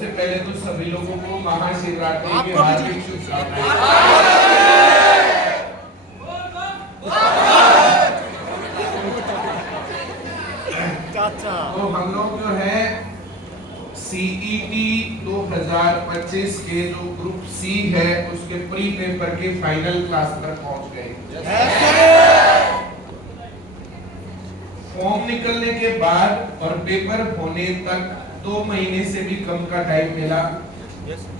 सबसे पहले तो सभी लोगों को महाशिवरात्रि की हार्दिक शुभकामनाएं। तो हम लोग जो है CET 2025 के जो ग्रुप C है उसके प्री पेपर के फाइनल क्लास पर पहुंच गए। फॉर्म निकलने के बाद और पेपर होने तक 2 महीने से भी कम का टाइम मिला।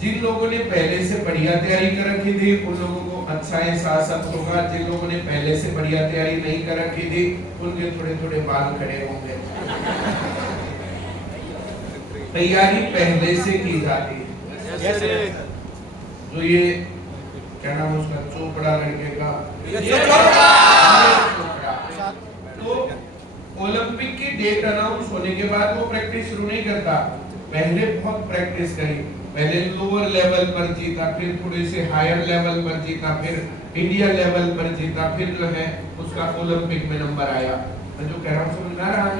जिन लोगों ने पहले से बढ़िया तैयारी कर रखी थी उन लोगों को अच्छा एहसास होगा, जिन लोगों ने पहले से बढ़िया तैयारी नहीं कर रखी थी उनके थोड़े थोड़े बाल खड़े होंगे। तैयारी पहले से की जाती है। जो ये क्या नाम है उसका, चोपड़ा लड़के का, तो ओलंपिक की डेट अनाउंस होने के बाद वो प्रैक्टिस शुरू नहीं करता, पहले बहुत प्रैक्टिस करी। पहले लोअर लेवल पर जीता, फिर थोड़े से हायर लेवल पर जीता, फिर इंडिया लेवल पर जीता, फिर जो है उसका ओलंपिक में नंबर आया। मैं जो कह रहा हूँ समझ आ रहा है?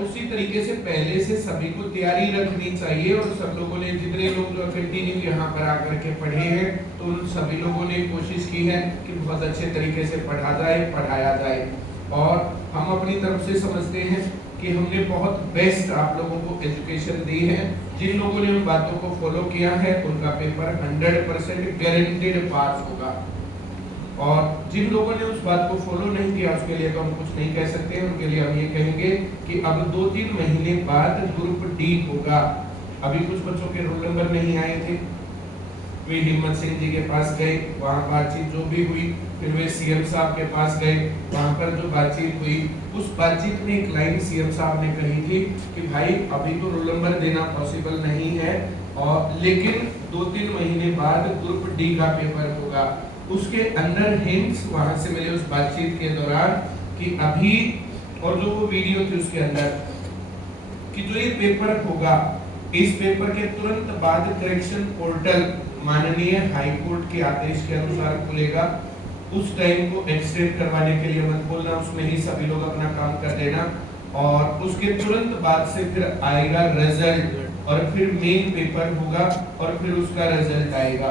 उसी तरीके से पहले से सभी को तैयारी रखनी चाहिए और सब लोगों ने, जितने लोग जो कंटिन्यू यहाँ पर आकर के पढ़े हैं तो उन सभी लोगों ने कोशिश की है कि बहुत अच्छे तरीके से पढ़ा जाए, पढ़ाया जाए। और हम अपनी तरफ से समझते हैं कि हमने बहुत बेस्ट आप लोगों को एजुकेशन दी है। जिन लोगों ने उन बातों को फॉलो किया है उनका पेपर 100% गारंटीड पास होगा, और जिन लोगों ने उस बात को फॉलो नहीं किया उसके लिए तो हम कुछ नहीं कह सकते हैं। उनके लिए हम ये कहेंगे कि अब 2-3 महीने बाद ग्रुप डी होगा। अभी कुछ बच्चों के रोल नंबर नहीं आए थे, वे हिम्मत सिंह जी के पास गए, वहाँ बातचीत जो भी हुई, फिर वे CM साहब के पास गए, वहाँ पर जो बातचीत हुई उस बातचीत में एक लाइन CM साहब ने कही थी कि भाई अभी तो रोल नंबर देना पॉसिबल नहीं है, और लेकिन 2-3 महीने बाद ग्रुप डी का पेपर होगा। उसके अंदर हिंट्स वहाँ से मिले उस बातचीत के दौरान कि अभी, और जो वो वीडियो थी उसके अंदर कि जो ये पेपर होगा इस पेपर के तुरंत बाद करेक्शन पोर्टल माननीय हाई कोर्ट के आदेश के अनुसार खुलेगा। उस टाइम को एक्सटेंड करवाने के लिए मत बोलना, उसमें ही सभी लोग अपना काम कर देना, और उसके तुरंत बाद से फिर आएगा रिजल्ट और फिर मेन पेपर होगा और फिर उसका रिजल्ट आएगा।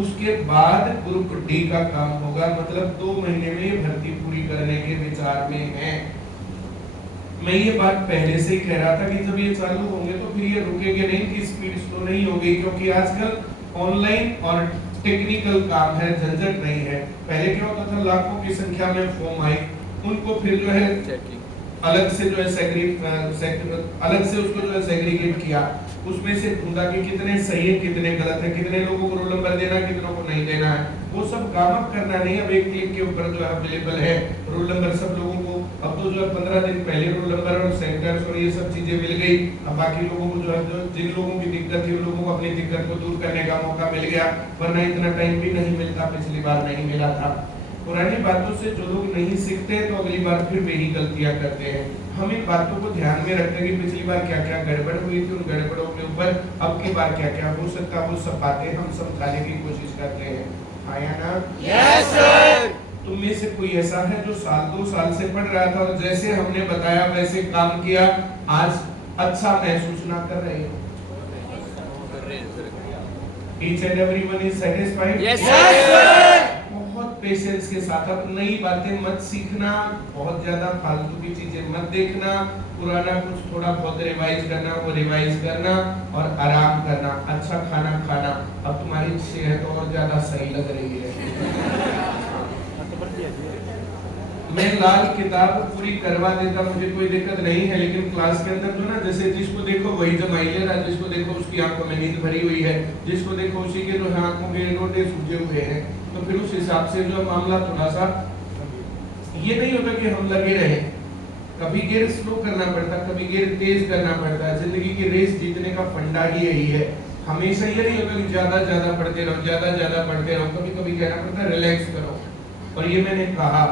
उसके बाद ग्रुप डी का काम होगा, मतलब 2 महीने में ये भर्ती पूरी करने के विचार में है। मैं ये बात पहले से ही कह रहा था कि जब ये चालू होंगे तो फिर ये रुकेंगे नहीं, कि स्पीड स्लो नहीं होगी, क्योंकि आजकल ऑनलाइन और टेक्निकल काम है, झंझट नहीं है। पहले क्या होता था, लाखों की संख्या में फॉर्म आए, उनको फिर जो है अलग से जो है अलग से उसको जो है सेग्रीगेट किया, उसमें से ढूंढा कि कितने सही है कितने गलत है, कितने लोगों को रोल नंबर देना कितनों को नहीं देना है। वो सब काम अब करना नहीं, अब एक क्लिक के ऊपर जो है अवेलेबल है रोल नंबर सब लोगों को। अब तो जो है 15 दिन पहले रोल नंबर और सेंटर्स और ये सब चीजें मिल गई। अब बाकी लोगों को जो है जो जिन लोगों की दिक्कत थी उन लोगों को अपनी दिक्कत को दूर करने का मौका मिल गया, वरना इतना टाइम भी नहीं मिलता, पिछली बार नहीं मिला था। पुरानी बातों से जो लोग नहीं सीखते तो अगली बार फिर वही गलतियां करते हैं। हम इन बातों को ध्यान में रखते हैं कि पिछली बार क्या क्या गड़बड़ हुई थी, उन गड़बड़ों के ऊपर अब की बार क्या क्या हो सकता है, वो सब बातें हम समझाने की कोशिश करते हैं। आया ना? Yes sir. तुम में से कोई ऐसा है जो 1-2 साल से पढ़ रहा था और जैसे हमने बताया वैसे काम किया, आज अच्छा महसूस ना कर रहे हो? Each and everyone is satisfied? Yes sir। बहुत पेशेंस के साथ, अब नई बातें मत सीखना, बहुत ज्यादा फालतू की चीजें मत देखना, पुराना कुछ थोड़ा बहुत रिवाइज करना, वो रिवाइज करना और आराम करना, अच्छा खाना खाना। अब तुम्हारी सेहत और ज्यादा सही लग रही है। मैं लाल किताब पूरी करवा देता, मुझे कोई दिक्कत नहीं है, लेकिन क्लास के अंदर जो ना, जैसे जिसको देखो वही जमाइले रहा, जिसको देखो उसकी आंखों में नींद भरी हुई है, जिसको देखो उसी के जो आंखों के रोटे सूजे हुए हैं, तो फिर उस हिसाब से जो मामला थोड़ा सा ये नहीं होता कि हम लगे रहे। कभी गियर स्लो करना पड़ता, कभी गियर तेज करना पड़ता है। जिंदगी की रेस जीतने का फंडा ही यही है। हमेशा ये नहीं होता कि ज्यादा पढ़ते रहो, ज्यादा पढ़ते रहो। कभी कभी कहना पड़ता है रिलैक्स करो। और ये मैंने कहा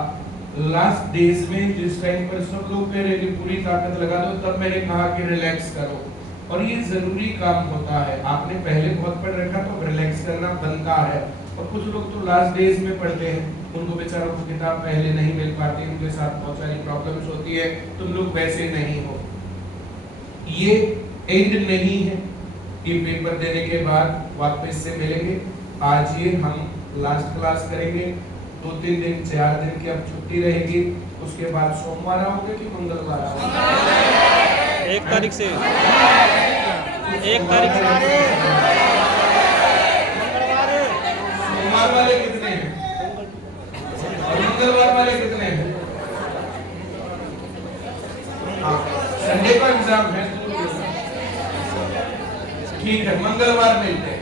लास्ट डेज में, जिस टाइम पर सब लोग कह रहे कि पूरी ताकत लगा दो, तब मैंने कहा कि रिलैक्स करो, और ये जरूरी काम होता है। आपने पहले बहुत पढ़ रखा तो रिलैक्स करना बनता है। और कुछ लोग तो लास्ट डेज में पढ़ते हैं, उनको बेचारों को किताब पहले नहीं मिल पाती, उनके साथ बहुत सारी प्रॉब्लम्स होती है। तुम लोग वैसे नहीं हो, ये एंड नहीं है, ये पेपर देने के बाद वापस से मिलेंगे। आज ये हम लास्ट क्लास करेंगे। 2-3 दिन 4 दिन की अब छुट्टी रहेगी। उसके बाद सोमवार आओगे कि मंगलवार आओगे? 1 तारीख से 1 तारीख से सोमवार वाले कितने हैं और मंगलवार वाले कितने हैं? हाँ, संडे का एग्जाम है। ठीक है, मंगलवार मिलते हैं।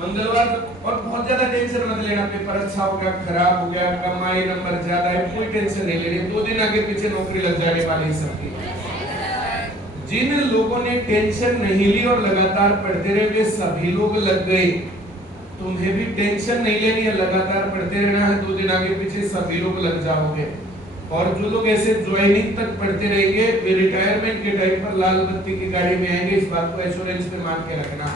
मंगलवार। और बहुत ज्यादा टेंशन मत लेना, पेपर अच्छा हो गया खराब हो गया कम आए नंबर ज्यादा है, कोई टेंशन नहीं लेनी। 2 दिन आगे पीछे नौकरी लग जाने वाली सबकी। जिन लोगों ने टेंशन नहीं ली और लगातार पढ़ते रहे वे सभी लोग लग गए। तुम्हें भी टेंशन नहीं लेनी है, लगातार पढ़ते रहना है। 2 दिन आगे पीछे सभी लोग लग जाओगे। और जो लोग ऐसे ज्वाइनिंग तक पढ़ते रहेंगे वे रिटायरमेंट के टाइम पर लाल बत्ती की गाड़ी में आएंगे। इस बात को एश्योरेंस में मान के रखना।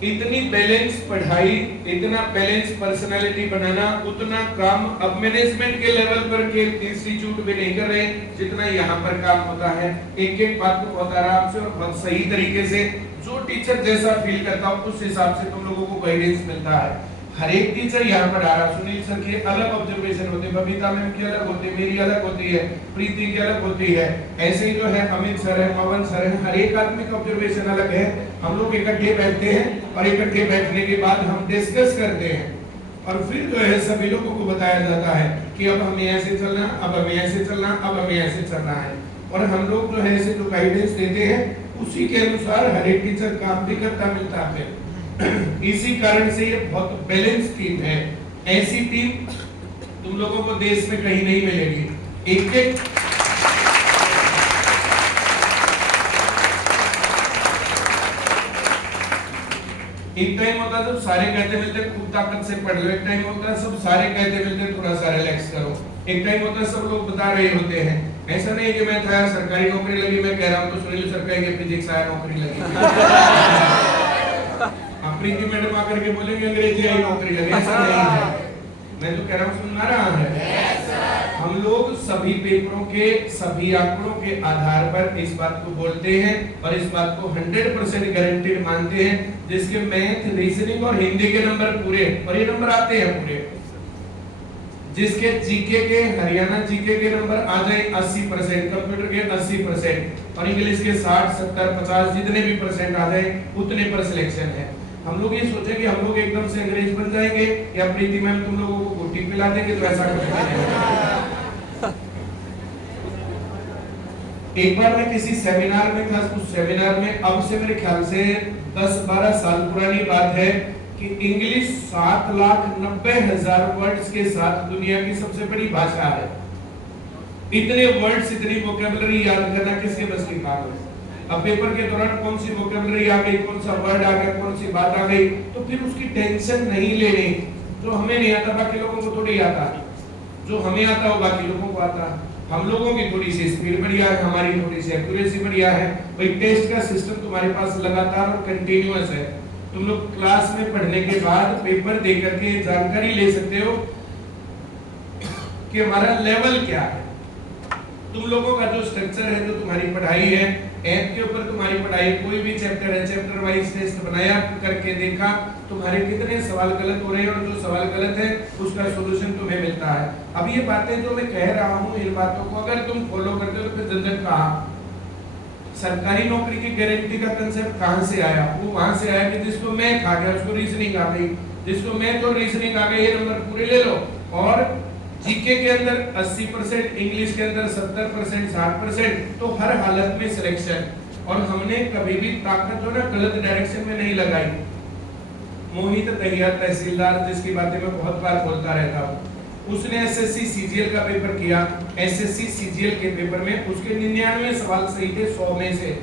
इतनी बैलेंस पढ़ाई, इतना बैलेंस पर्सनालिटी बनाना, उतना काम अब मैनेजमेंट के लेवल पर के इंस्टीट्यूट में नहीं कर रहे जितना यहाँ पर काम होता है। एक एक बात को बहुत आराम से और बहुत सही तरीके से जो टीचर जैसा फील करता हो उस हिसाब से तुम लोगों को गाइडेंस मिलता है। हर एक टीचर यहाँ पर आ रहा, सुनील सर के अलग ऑब्जर्वेशन होते हैं, बबीता मैम की अलग होती है, मेरी अलग होती है, प्रीति की अलग होती है, ऐसे ही जो है अमित सर है, पवन सर है, हर एक आदमी का ऑब्जर्वेशन अलग है। हम लोग इकट्ठे बैठते हैं और इकट्ठे बैठने के बाद हम डिस्कस करते हैं और फिर जो है सभी लोगों को बताया जाता है कि अब हमें ऐसे चलना, अब हमें ऐसे चलना, अब हमें ऐसे चलना है। और हम लोग जो है ऐसे जो गाइडेंस देते हैं उसी के अनुसार हर एक टीचर काम भी करता मिलता है। इसी कारण से ये बहुत बैलेंस टीम है। ऐसी टीम तुम लोगों को देश में कहीं नहीं मिलेगी। एक टाइम होता है जब सारे कहते मिलते खूब ताकत से पढ़ लो, एक टाइम होता है सब सारे कहते मिलते थोड़ा सा रिलैक्स करो, एक टाइम होता है सब लोग बता रहे होते हैं। ऐसा नहीं कि मैं था सरकारी नौकरी लगी मैं कह रहा हूँ तो सुनील सर कहेंगे फिजिक्स आया नौकरी लगी। प्रीति मैडम आकर के बोलेंगे अंग्रेजी आई नौकरी लगी। ऐसा नहीं है, मैं तो कह रहा हूँ सुनना रहा है। हम लोग सभी पेपरों के सभी आंकड़ों के आधार पर इस बात को बोलते हैं और इस बात को 100% गारंटीड मानते हैं। जिसके मैथ, रीजनिंग और हिंदी के नंबर पूरे और ये नंबर आते हैं पूरे, जिसके जीके के हरियाणा जीके के नंबर आ जाए 80%, कंप्यूटर के 80% और इंग्लिश के 60, 70, 50 जितने भी परसेंट आ जाए उतने पर सिलेक्शन है। हम लोग ये सोचे कि हम लोग एकदम से अंग्रेज बन जाएंगे या प्रीति मैम तुम लोगों को गुट्टी पिला देंगे तो ऐसा करते। एक बार मैं किसी सेमिनार में था, उस सेमिनार में अब से मेरे ख्याल से 10-12 साल पुरानी बात है कि इंग्लिश 7,90,000 वर्ड्स के साथ दुनिया की सबसे बड़ी भाषा है। इतने वर्ड्स, इतनी वोकैबुलरी याद करना किसके बस की काम है? अब पेपर के दौरान कौन सी वोकैबुलरी आ गई, कौन सा वर्ड आ गया, कौन सी बात आ गई, तो फिर उसकी टेंशन नहीं लेनी। जो हमें नहीं आता बाकी लोगों को थोड़ी आता, जो हमें आता वो बाकी लोगों को आता। हम लोगों की थोड़ी सी स्पीड बढ़िया है, हमारी थोड़ी सी एक्यूरेसी बढ़िया है। भाई टेस्ट का सिस्टम तुम्हारे पास लगातार और कंटिन्यूअस है। तुम लोग क्लास में पढ़ने के बाद पेपर दे करके जानकारी ले सकते हो कि हमारा लेवल क्या है। तुम लोगों का जो स्ट्रक्चर है, जो तुम्हारी पढ़ाई है, ऐप के ऊपर तुम्हारी पढ़ाई, कोई भी चैप्टर है चैप्टर वाइज टेस्ट बनाया, करके देखा तुम्हारे कितने सवाल गलत हो रहे हैं और जो सवाल गलत है उसका सॉल्यूशन तुम्हें मिलता है। अब ये बातें जो मैं कह रहा हूँ, इन बातों को अगर तुम फॉलो करते हो तो फिर झंझट कहाँ? सरकारी नौकरी की गारंटी का कंसेप्ट कहाँ से आया? वो वहां से आया कि जिसको मैथ आ गया उसको रीजनिंग आ गई, जिसको मैथ और रीजनिंग आ गई ये नंबर पूरे ले लो। और जीके के अंदर 80%, इंग्लिश के अंदर 70%, 60%, तो हर हालत में सिलेक्शन। और हमने कभी भी ताकत जो ना गलत डायरेक्शन में नहीं लगाई। मोहित दहिया तहसीलदार, जिसकी बातें मैं बहुत बार बोलता रहता हूँ, उसने एसएससी सीजीएल का पेपर किया। एसएससी सीजीएल के पेपर में उसके 99 सवाल सही थे 100 में से।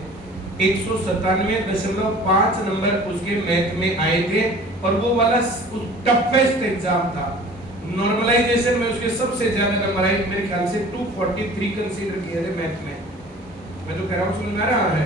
197.5 नंबर उसके मैथ में आए थे और वो वाला टफेस्ट एग्जाम था। नॉर्मलाइजेशन में उसके सबसे ज्यादा नंबर आए, मेरे ख्याल से 243 कंसीडर किए थे मैथ में। मैं तो कह रहा हूँ सुन में रहा है।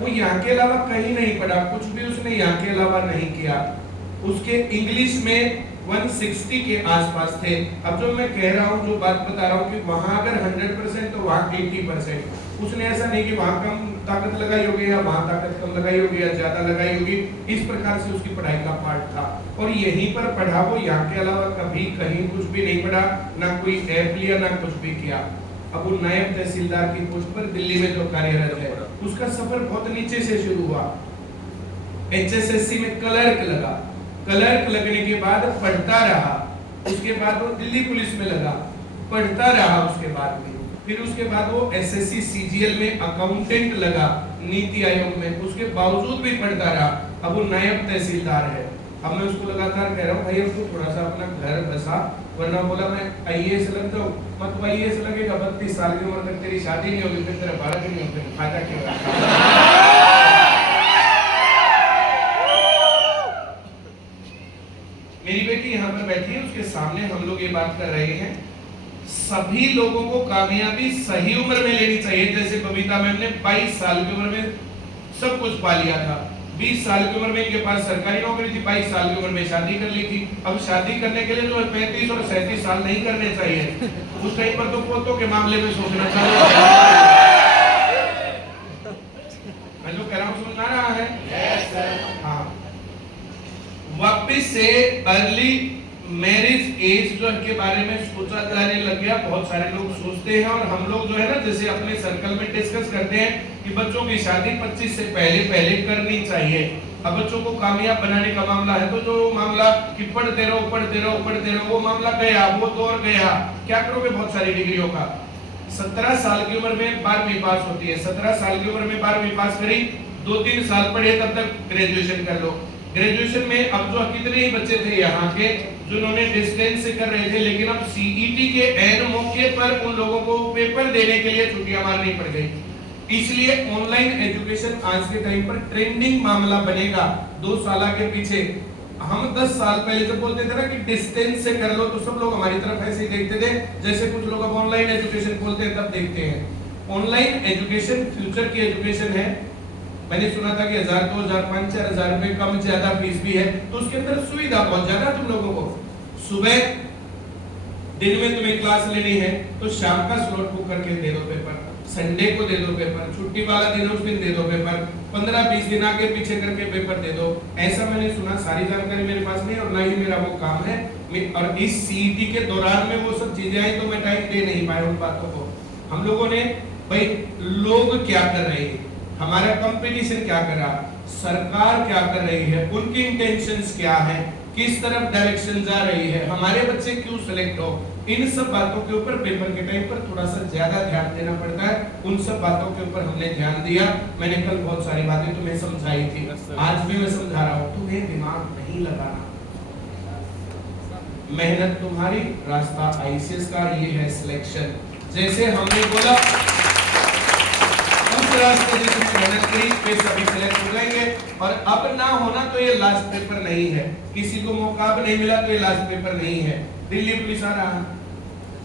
वो यहाँ के अलावा कहीं नहीं पढ़ा, कुछ भी उसने यहाँ के अलावा नहीं किया। उसके इंग्लिश में 160 के आसपास थे। अब जो मैं कह रहा हूँ, जो बात बता रहा हूँ कि वहां अगर 100% तो वहां 80%। उसने ऐसा नहीं कि वहां कम ताकत लगाई होगी या वहां ताकत कम लगाई होगी या ज्यादा लगाई होगी, इस प्रकार से उसकी पढ़ाई का पार्ट था। और यहीं पर पढ़ा वो, यहाँ के अलावा कभी कहीं कुछ भी नहीं पढ़ा, ना कोई ऐप लिया, ना कुछ भी किया। अब वो नायब तहसीलदार की पोस्ट पर दिल्ली में जो कार्यरत है, उसका सफर बहुत नीचे से शुरू हुआ। HSSC में क्लर्क लगा, क्लर्क लगने के बाद पढ़ता रहा, उसके बाद वो दिल्ली पुलिस में लगा, पढ़ता रहा उसके बाद में, फिर उसके बाद वो SSC CGL में अकाउंटेंट लगा, नीति आयोग में, उसके बावजूद भी पढ़ता रहा। अब वो नायब तहसीलदार है। अब मैं उसको लगातार कह रहा हूँ, भाई अब तो थोड़ा सा अपना घर बसा, वरना बोला मैं IAS लग जाऊँ। मत तो IAS लगेगा, 32 साल की उम्र तक तेरी शादी नहीं होगी, फिर तेरा बालक नहीं होगा, फायदा क्या होगा। मेरी बेटी यहाँ पर बैठी है, उसके सामने हम लोग ये बात कर रहे हैं, सभी लोगों को कामयाबी सही उम्र में लेनी चाहिए। जैसे बबीता मैम ने 22 साल की उम्र में सब कुछ पा लिया था, 20 साल की उम्र में इनके पास सरकारी नौकरी थी, 22 साल की उम्र में शादी कर ली थी। अब शादी करने के लिए जो 35 और 37 साल नहीं करने चाहिए, उस टाइम पर तो पोतों के मामले में सोचना चाहिए। मैं जो कह रहा हूँ समझ आ रहा है? yes, हाँ, वापिस से अर्ली मैरिज एज जो के बारे में सोचा जाने लग गया। बहुत सारे लोग सोचते हैं, और हम लोग जो है ना, जैसे अपने सर्कल में डिस्कस करते हैं कि बच्चों की शादी 25 से पहले करनी चाहिए। अब बच्चों को कामयाब बनाने का मामला है, तो जो मामला कि पढ़ते रहो, वो मामला गया, वो दौर गया, क्या करोगे बहुत सारी डिग्रियों का। 17 साल की उम्र में 12वीं पास होती है, 17 साल की उम्र में 12वीं पास करी, 2-3 साल पढ़े, तब तक ग्रेजुएशन कर लो। ग्रेजुएशन में अब जो कितने ही बच्चे थे यहाँ के जिन्होंने डिस्टेंस से कर रहे थे, लेकिन अब CET के ऐन मौके पर उन लोगों को पेपर देने के लिए छुट्टियां मारनी पड़ गई। इसलिए ऑनलाइन एजुकेशन आज के टाइम पर ट्रेंडिंग मामला बनेगा। 2 साल के पीछे हम 10 साल पहले जब बोलते थे ना कि डिस्टेंस से कर लो, तो सब लोग हमारी तरफ ऐसे ही देखते थे, जैसे कुछ लोग अब ऑनलाइन एजुकेशन बोलते हैं तब देखते हैं। ऑनलाइन एजुकेशन फ्यूचर की एजुकेशन है। मैंने सुना था कि 1000, 2000, 5-4 रुपए कम ज्यादा फीस भी है, तो उसके अंदर सुविधा बहुत ज्यादा तुम लोगों को। सुबह दिन में तुम्हें क्लास लेनी है तो शाम का स्लॉट बुक करके दे दो पेपर, संडे को दे दो पेपर, छुट्टी वाला दिन उस दिन दे दो पेपर, 15-20 दिन आगे पीछे करके पेपर दे दो। ऐसा मैंने सुना, सारी जानकारी मेरे पास नहीं और ना ही मेरा वो काम है। और इस CET के दौरान में वो सब चीजें आई तो मैं टाइम दे नहीं पाया उन बातों को। हम लोगों ने भाई लोग क्या कर रहे हैं, हमारा कंपटीशन क्या कर रहा, सरकार क्या कर रही है, उनकी इंटेंशंस क्या है, किस तरफ डायरेक्शन जा रही है, हमारे बच्चे क्यों सिलेक्ट हो, इन सब बातों के ऊपर पेपर के टाइम पर थोड़ा सा ज्यादा ध्यान देना पड़ता है। उन सब बातों के ऊपर हमने ध्यान दिया। मैंने कल बहुत सारी बातें तुम्हें समझाई थी, आज भी मैं समझा रहा हूँ, तुम्हें दिमाग नहीं लगाना, मेहनत तुम्हारी, रास्ता ICS का, ये है सिलेक्शन। जैसे हमने बोला रास्ते से तुम मेहनत करी पे सभी सिलेक्ट हो जाएंगे, और अब ना होना तो ये लास्ट पेपर नहीं है, किसी को मौका अब नहीं मिला तो ये लास्ट पेपर नहीं है। दिल्ली पुलिस आ रहा,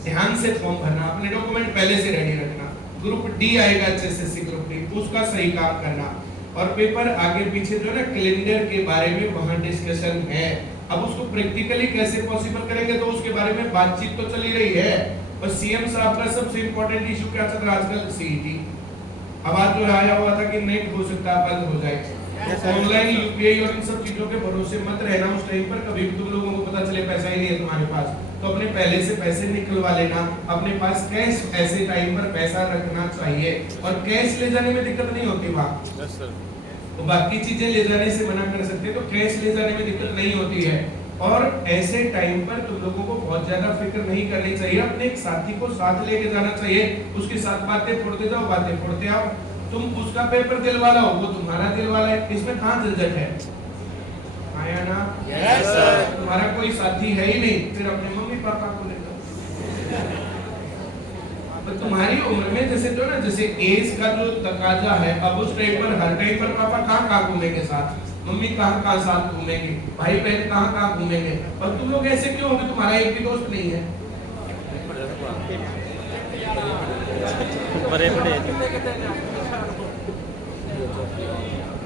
ध्यान से फॉर्म भरना, अपने डॉक्यूमेंट पहले से रेडी रखना, ग्रुप D आएगा HSSC ग्रुप D, उसका सही काम करना, और पेपर आगे पीछे जो है ना कैलेंडर के बारे में वहां डिस्कशन है। अब उसको प्रैक्टिकली कैसे पॉसिबल करेंगे तो उसके बारे में बातचीत तो चली रही है। बस CM साहब का सबसे इंपॉर्टेंट इशू क्या चल रहा है आजकल, CET। अब आज जो आया हुआ था कि नेट हो सकता है बंद हो जाएगा, ऑनलाइन UPI और इन सब चीजों के भरोसे मत रहना। उस टाइम पर कभी भी तुम लोगों को पता चले पैसा ही नहीं है तुम्हारे पास, तो अपने पहले से पैसे निकलवा लेना, अपने पास कैश ऐसे टाइम पर पैसा रखना चाहिए, और कैश ले जाने में दिक्कत नहीं होती वहाँ, तो बाकी चीजें ले जाने से मना कर सकते, तो कैश ले जाने में दिक्कत नहीं होती है। और ऐसे टाइम पर तुम लोगों को बहुत ज्यादा फिक्र नहीं करनी चाहिए, अपने एक साथी को साथ लेके जाना चाहिए, उसके साथ बातें फोड़ते जाओ, बातें फोड़ते आओ। तुम उसका पेपर दिलवाला हो, वो तुम्हारा दिलवाला है, इसमें कहाँ झंझट है, आया ना? Yes sir. तुम्हारा कोई साथी है ही नहीं, फिर अपने मम्मी पापा को ले जाओ। तो तुम्हारी उम्र में जैसे जो ना, जैसे एज का जो तकाजा है, अब उस टाइम पर हर टाइम पर पापा कहाँ घूमेंगे साथ, मम्मी कहाँ साथ घूमेंगे, भाई बहन कहाँ घूमेंगे, और तुम लोग ऐसे क्यों हो कि तुम्हारा एक भी दोस्त नहीं है?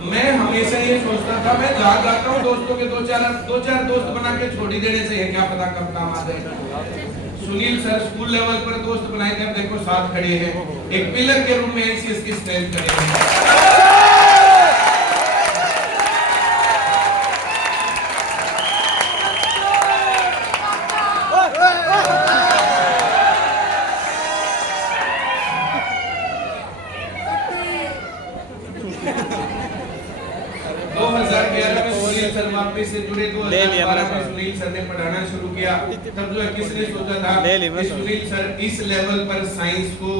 मैं हमेशा ये सोचता था, मैं जहाँ जाता हूँ दोस्तों के दो चार दोस्त बना के छोड़ ही देने से क्या पता कब काम आ जाए। सुनील सर स्कूल लेवल पर दोस्त बनाए थे, देखो साथ खड़े हैं, एक पिलर के रूप में एनसीएस की स्ट्रेंथ खड़े हैं। 2011 में सुनील सर वापस से जुड़े, 2012 में सुनील सर ने पढ़ाना शुरू किया। तब जो है किसने सोचा था कि सुनील सर इस लेवल पर साइंस को,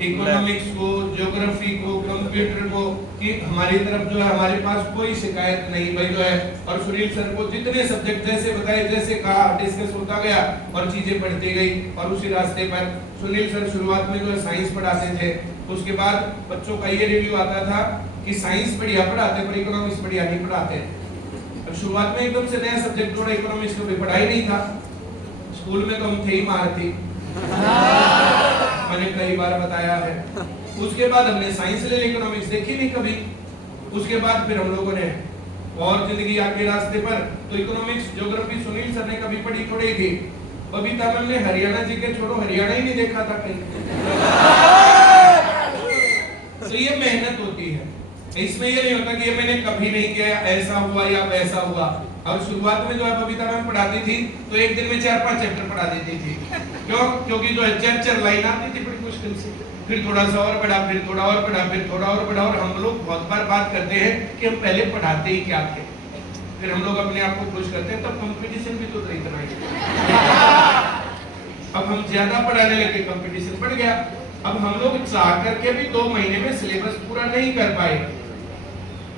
इकोनॉमिक्स को, ज्योग्राफी को, कंप्यूटर को, कि हमारी तरफ जो है हमारे पास कोई शिकायत नहीं भाई जो है। और सुनील सर को जितने सब्जेक्ट जैसे बताए, जैसे कहा, डिस्कस होता गया और चीजें बढ़ती गई। और उसी रास्ते पर सुनील सर शुरुआत में जो है साइंस पढ़ाते थे, उसके बाद बच्चों का ये रिव्यू आता था कि साइंस बढ़िया पढ़ाते पर इकोनॉमिक्स बढ़िया नहीं पढ़ाते। शुरुआत में एकदम से नया सब्जेक्ट जोड़ा, इकोनॉमिक्स को भी पढ़ाई नहीं था। स्कूल में तो हम थे ही महारथी, मैंने कई बार बताया है। उसके बाद हमने साइंस ले ली, इकोनॉमिक्स देखी नहीं कभी। उसके बाद फिर हम लोगों ने और जिंदगी आगे रास्ते पर तो इकोनॉमिक्स, ज्योग्राफी सुनील सर ने कभी पढ़ी थोड़ी थी। बबीता मैम ने हरियाणा जी के छोड़ो हरियाणा ही नहीं देखा था कहीं। तो ये मेहनत होती है, इसमें ये नहीं होता कि ये मैंने कभी नहीं किया, ऐसा हुआ या वैसा हुआ। और शुरुआत में जो है बबीता मैम पढ़ाती थी तो एक दिन में 4-5 चैप्टर पढ़ा देती थी। क्यों? क्योंकि जो है 4 लाइन आती थी बड़ी मुश्किल से, फिर थोड़ा सा और बढ़ा, फिर थोड़ा और बढ़ा, फिर थोड़ा और बढ़ा। और हम लोग बहुत बार बात करते हैं कि हम पहले पढ़ाते ही क्या थे, फिर हम लोग अपने आप को खुश करते हैं, तब कंपटीशन भी तो इतना ही। अब हम ज्यादा पढ़ाने लगे, कंपटीशन बढ़ गया। अब हम लोग चाह करके भी 2 महीने में सिलेबस पूरा नहीं कर पाए।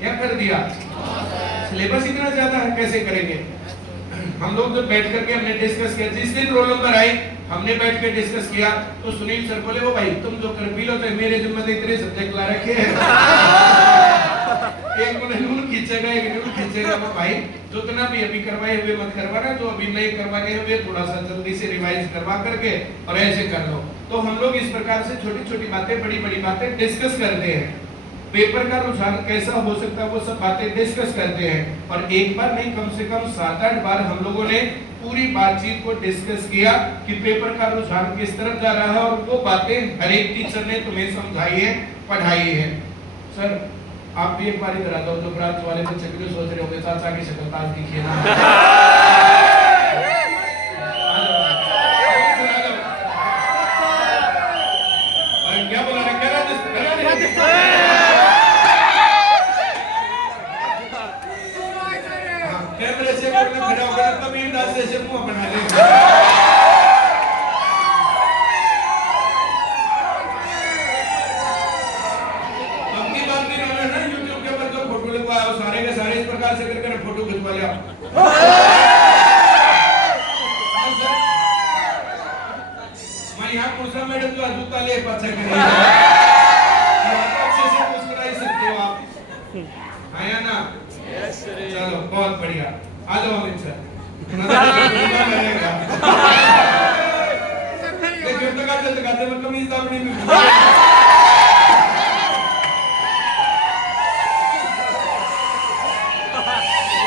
क्या कर दिया? सिलेबस इतना ज्यादा है, कैसे करेंगे? हम लोग जो बैठ करके हमने डिस्कस किया, जिस दिन रोल नंबर आई हमने बैठ के डिस्कस किया तो सुनील सर बोले, वो भाई तुम जो कर भी लो तो मेरे जिम्मे इतने सब्जेक्ट ला रखे हैं। एक बोले नून खींचेगा, एक नून खींचेगा। वो भाई जितना भी अभी करवाए हुए मत करवाना, जो अभी नहीं करवाने हैं वे थोड़ा सा जल्दी से रिवाइज करवा करके और ऐसे कर लो। तो हम लोग इस प्रकार से छोटी छोटी बातें, बड़ी बड़ी बातें डिस्कस करते हैं। पेपर का रुझान कैसा हो सकता है वो सब बातें डिस्कस करते हैं। और एक बार नहीं, कम से कम 7-8 बार हम लोगों ने पूरी बातचीत को डिस्कस किया कि पेपर का रुझान किस तरफ जा रहा है। और वो बातें हर एक टीचर ने तुम्हें समझाई है, पढ़ाई है। सर आप भी एक बार इधर आ जाओ, जो ब्रांच वाले बच्चे भी सोच रहे होंगे चाचा की शक्ल ताज दिखिए ना। क्या बोला ना, कैमरे से खड़ा होकर कबीर दास जैसे मुंह बना लेगा। अब की बात नहीं होना ना, YouTube के ऊपर जो फोटो लगवाया वो सारे के सारे इस प्रकार से करके फोटो खिंचवा लिया। मैं यहाँ पूछ रहा मैडम जो जूता ले पाछा करें, अच्छे से मुस्कुराई सकते हो आप, आया ना? चलो बहुत बढ़िया, आ जाओ अमित सर। देखिए तो गाते मैं कमीज अपनी